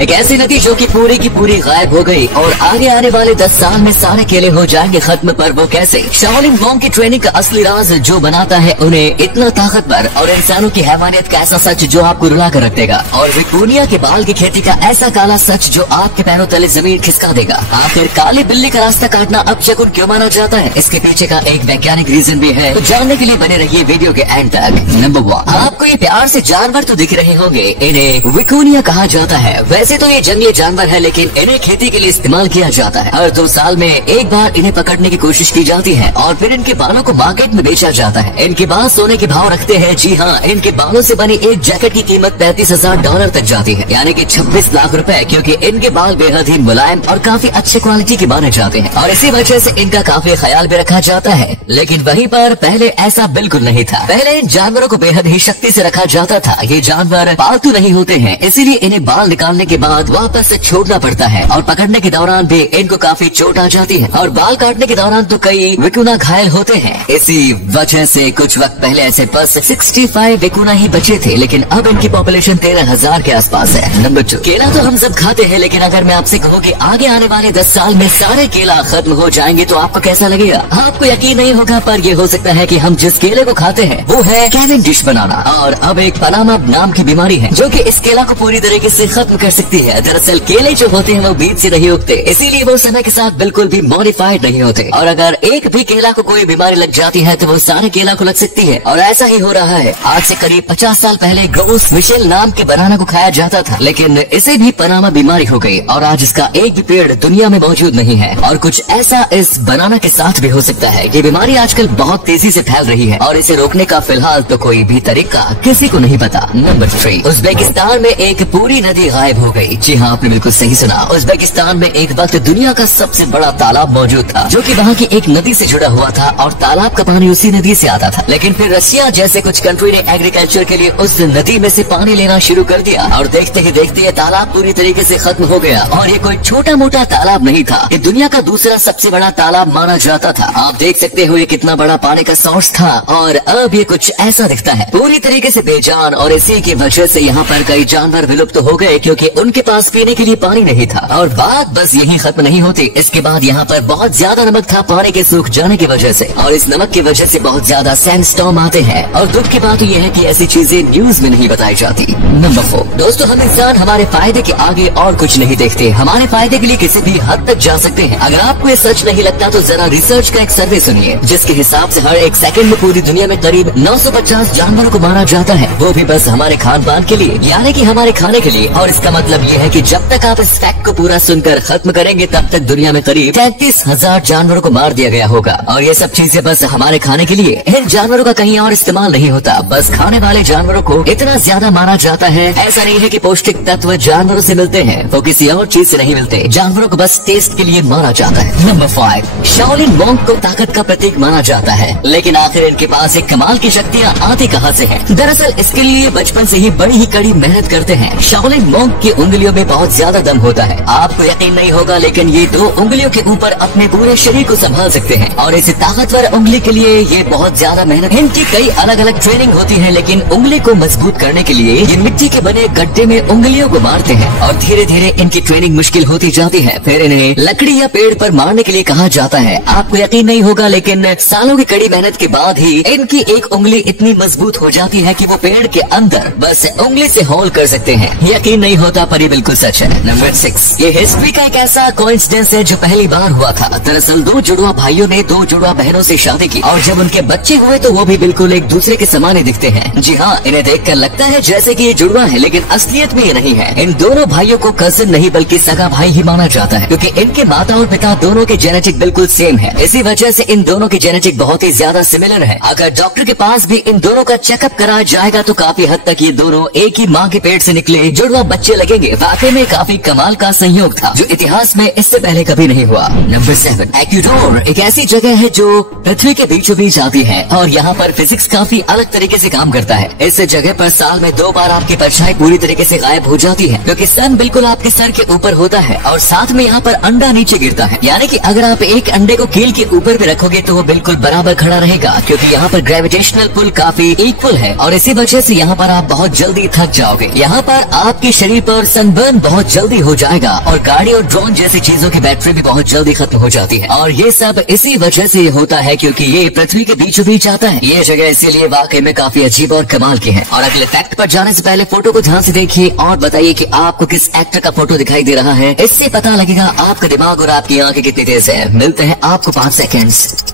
एक ऐसी नदी जो कि पूरी गायब हो गई और आगे आने वाले 10 साल में सारे केले हो जाएंगे खत्म, पर वो कैसे? शाओलिन मोंग की ट्रेनिंग का असली राज जो बनाता है उन्हें इतना ताकतवर और इंसानों की हैवानियत का ऐसा सच जो आपको रुला कर रख देगा, और विकुनिया के बाल की खेती का ऐसा काला सच जो आपके पैरों तले जमीन खिसका देगा। आखिर काली बिल्ली का रास्ता काटना अब शकुन क्यों माना जाता है? इसके पीछे का एक वैज्ञानिक रीजन भी है, तो जानने के लिए बने रहिए वीडियो के एंड तक। नंबर 1, आपको ये प्यार से जानवर तो दिख रहे होंगे, इन्हें विकुनिया कहा जाता है। वैसे तो ये जंगली जानवर है, लेकिन इन्हें खेती के लिए इस्तेमाल किया जाता है। हर 2 साल में एक बार इन्हें पकड़ने की कोशिश की जाती है और फिर इनके बालों को मार्केट में बेचा जाता है। इनके बाल सोने के भाव रखते हैं। जी हाँ, इनके बालों से बनी एक जैकेट की कीमत $35,000 तक जाती है, यानी कि 26 लाख रुपए, क्योंकि इनके बाल बेहद ही मुलायम और काफी अच्छे क्वालिटी के माने जाते हैं और इसी वजह से इनका काफी ख्याल भी रखा जाता है। लेकिन वहीं पर पहले ऐसा बिल्कुल नहीं था। पहले इन जानवरों को बेहद ही शक्ति से रखा जाता था। ये जानवर पालतू नहीं होते हैं, इसीलिए इन्हें बाल निकालने के बाद वापस से छोड़ना पड़ता है और पकड़ने के दौरान भी इनको काफी चोट आ जाती है और बाल काटने के दौरान तो कई विकुना घायल होते हैं। इसी वजह से कुछ वक्त पहले ऐसे बस 65 विकुना ही बचे थे, लेकिन अब इनकी पॉपुलेशन 13,000 के आसपास है। नंबर 2, केला तो हम सब खाते हैं, लेकिन अगर मैं आपसे कहूँ कि आगे आने वाले 10 साल में सारे केला खत्म हो जाएंगे तो आपको कैसा लगेगा? आपको यकीन नहीं होगा, पर ये हो सकता है कि हम जिस केले को खाते हैं वो है कैवेंडिश बनाना। और अब एक पनामा नाम की बीमारी है जो कि इस केला को पूरी तरीके से खत्म कर सकती है। दरअसल केले जो होते हैं वो बीज से नहीं उगते, इसीलिए वो समय के साथ बिल्कुल भी मॉडिफाइड नहीं होते, और अगर एक भी केला को कोई बीमारी लग जाती है तो वो सारे केला को लग सकती है। और ऐसा ही हो रहा है। आज से करीब 50 साल पहले ग्रोस मिशेल नाम के बनाना को खाया जाता था, लेकिन इसे भी पनामा बीमारी हो गई और आज इसका एक भी पेड़ दुनिया में मौजूद नहीं है। और कुछ ऐसा इस बनाना के साथ भी हो सकता है। ये बीमारी आजकल बहुत तेजी से फैल रही है और इसे रोकने का फिलहाल तो कोई भी तरीका किसी को नहीं पता। नंबर 3, उज्बेकिस्तान में एक पूरी नदी गायब हो गई। जी हाँ, आपने बिल्कुल सही सुना। उज्बेकिस्तान में एक वक्त दुनिया का सबसे बड़ा तालाब मौजूद था जो कि वहाँ की एक नदी से जुड़ा हुआ था और तालाब का पानी उसी नदी से आता था। लेकिन फिर रशिया जैसे कुछ कंट्री ने एग्रीकल्चर के लिए उस नदी में से पानी लेना शुरू कर दिया और देखते ही देखते ये तालाब पूरी तरीके से खत्म हो गया। और ये कोई छोटा मोटा तालाब नहीं था, ये दुनिया का दूसरा सबसे बड़ा तालाब माना जाता था। आप देख सकते हो ये कितना बड़ा पानी का सोर्स था और अब ये कुछ ऐसा दिखता है, पूरी तरीके से बेजान। और इसी की वजह से यहाँ पर कई जानवर विलुप्त हो गए क्योंकि उनके पास पीने के लिए पानी नहीं था। और बात बस यहीं खत्म नहीं होती। इसके बाद यहाँ पर बहुत ज्यादा नमक था पानी के सूख जाने की वजह से, और इस नमक की वजह से बहुत ज्यादा सैंडस्टॉर्म आते हैं। और दुख की बात यह है कि ऐसी चीजें न्यूज में नहीं बताई जाती। नंबर 4, दोस्तों हम इंसान हमारे फायदे के आगे और कुछ नहीं देखते, हमारे फायदे के लिए किसी भी हद तक जा सकते हैं। अगर आपको ये सच नहीं लगता तो जरा रिसर्च का एक सर्वे सुनिए, जिसके हिसाब से हर एक सेकंड में पूरी दुनिया में करीब 950 जानवरों को मारा जाता है, वो भी बस हमारे खान पान के लिए, यानी कि हमारे खाने के लिए। और इसका मतलब ये है कि जब तक आप इस फैक्ट को पूरा सुनकर खत्म करेंगे तब तक दुनिया में करीब 33,000 जानवरों को मार दिया गया होगा। और ये सब चीजें बस हमारे खाने के लिए। इन जानवरों का कहीं और इस्तेमाल नहीं होता, बस खाने वाले जानवरों को इतना ज्यादा मारा जाता है। ऐसा नहीं है कि पौष्टिक तत्व जानवरों से मिलते हैं, वो किसी और चीज से नहीं मिलते, जानवरों को बस टेस्ट के लिए मारा जाता है। नंबर 5, शाओलिन मोंग को ताकत का प्रतीक माना जाता है, लेकिन आखिर इनके पास एक कमाल की शक्तियाँ आती कहाँ से हैं? दरअसल इसके लिए बचपन से ही बड़ी ही कड़ी मेहनत करते हैं। शाओलिन मोंग की उंगलियों में बहुत ज्यादा दम होता है। आपको यकीन नहीं होगा, लेकिन ये 2 उंगलियों के ऊपर अपने पूरे शरीर को संभाल सकते हैं और इस ताकतवर उंगली के लिए ये बहुत ज्यादा मेहनत। इनकी कई अलग अलग ट्रेनिंग होती है, लेकिन उंगली को मजबूत करने के लिए ये मिट्टी के बने गड्ढे में उंगलियों को मारते हैं और धीरे धीरे इनकी ट्रेनिंग मुश्किल होती जाती है। फिर इन्हें लकड़ी या पेड़ पर मारने के लिए कहा जाता है। आपको यकीन नहीं होगा, लेकिन सालों की कड़ी मेहनत के बाद ही इनकी एक उंगली इतनी मजबूत हो जाती है कि वो पेड़ के अंदर बस उंगली से होल कर सकते हैं। यकीन नहीं होता, पर ये बिल्कुल सच है। नंबर 6, ये हिस्ट्री का एक ऐसा कोइंसिडेंस है जो पहली बार हुआ था। दरअसल 2 जुड़वा भाइयों ने 2 जुड़वा बहनों से शादी की और जब उनके बच्चे हुए तो वो भी बिल्कुल एक दूसरे के समान ही दिखते हैं। जी हाँ, इन्हें देखकर लगता है जैसे कि ये जुड़वा है, लेकिन असलियत में ये नहीं है। इन दोनों भाइयों को कजिन नहीं बल्कि सगा भाई ही माना जाता है, क्योंकि इनके माता और पिता दोनों के जेनेटिक बिल्कुल सेम है। इसी वजह से इन दोनों की जेनेटिक बहुत ही ज्यादा सिमिलर है। अगर डॉक्टर के पास भी इन दोनों का चेकअप कराया जाएगा तो काफी हद तक ये दोनों एक ही माँ के पेट से निकले जुड़वा बच्चे लगेंगे। वाकई में काफी कमाल का संयोग था जो इतिहास में इससे पहले कभी नहीं हुआ। नंबर 7, एक्वेडोर एक ऐसी जगह है जो पृथ्वी के बीचों बीच आती है और यहाँ पर फिजिक्स काफी अलग तरीके से काम करता है। इस जगह पर साल में 2 बार आपकी परछाई पूरी तरीके से गायब हो जाती है, क्योंकि सन बिल्कुल आपके सर के ऊपर होता है और साथ में यहाँ पर अंडा नीचे गिरता है। यानी कि अगर आप एक अंडे को कील के ऊपर भी रखोगे तो वो बिल्कुल बराबर खड़ा रहेगा, क्योंकि यहाँ पर ग्रेविटेशनल पुल काफी इक्वल है और इसी वजह से यहाँ पर आप बहुत जल्दी थक जाओगे। यहाँ पर आपके शरीर पर सनबर्न बहुत जल्दी हो जाएगा और गाड़ी और ड्रोन जैसी चीजों की बैटरी भी बहुत जल्दी खत्म हो जाती है। और ये सब इसी वजह से होता है क्योंकि ये पृथ्वी के बीचों बीच आता है। ये जगह इसीलिए वाकई में काफी अजीब और कमाल की है। और अगले फैक्ट पर जाने से पहले फोटो को ध्यान से देखिए और बताइए कि आपको किस एक्टर का फोटो दिखाई दे रहा है। इससे पता लगेगा आपका दिमाग और आपकी आंखें कितनी तेज है। मिलते हैं आपको 5 सेकेंड्स।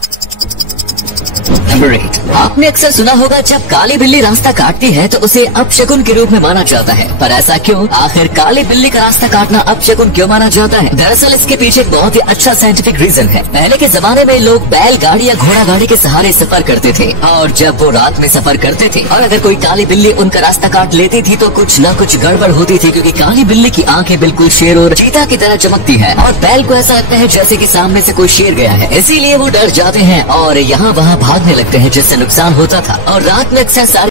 नंबर 8, आपने अक्सर सुना होगा जब काली बिल्ली रास्ता काटती है तो उसे अपशकुन के रूप में माना जाता है। पर ऐसा क्यों? आखिर काली बिल्ली का रास्ता काटना अपशकुन क्यों माना जाता है? दरअसल इसके पीछे एक बहुत ही अच्छा साइंटिफिक रीजन है। पहले के जमाने में लोग बैलगाड़ी या घोड़ा गाड़ी के सहारे सफर करते थे और जब वो रात में सफर करते थे और अगर कोई काली बिल्ली उनका रास्ता काट लेती थी तो कुछ न कुछ गड़बड़ होती थी, क्योंकि काली बिल्ली की आंखें बिल्कुल शेर और चीता की तरह चमकती है और बैल को ऐसा लगता है जैसे कि सामने से कोई शेर गया है। इसीलिए वो डर जाते हैं और यहाँ वहाँ भागने लगते हैं, जिससे नुकसान होता था। और रात में अक्सर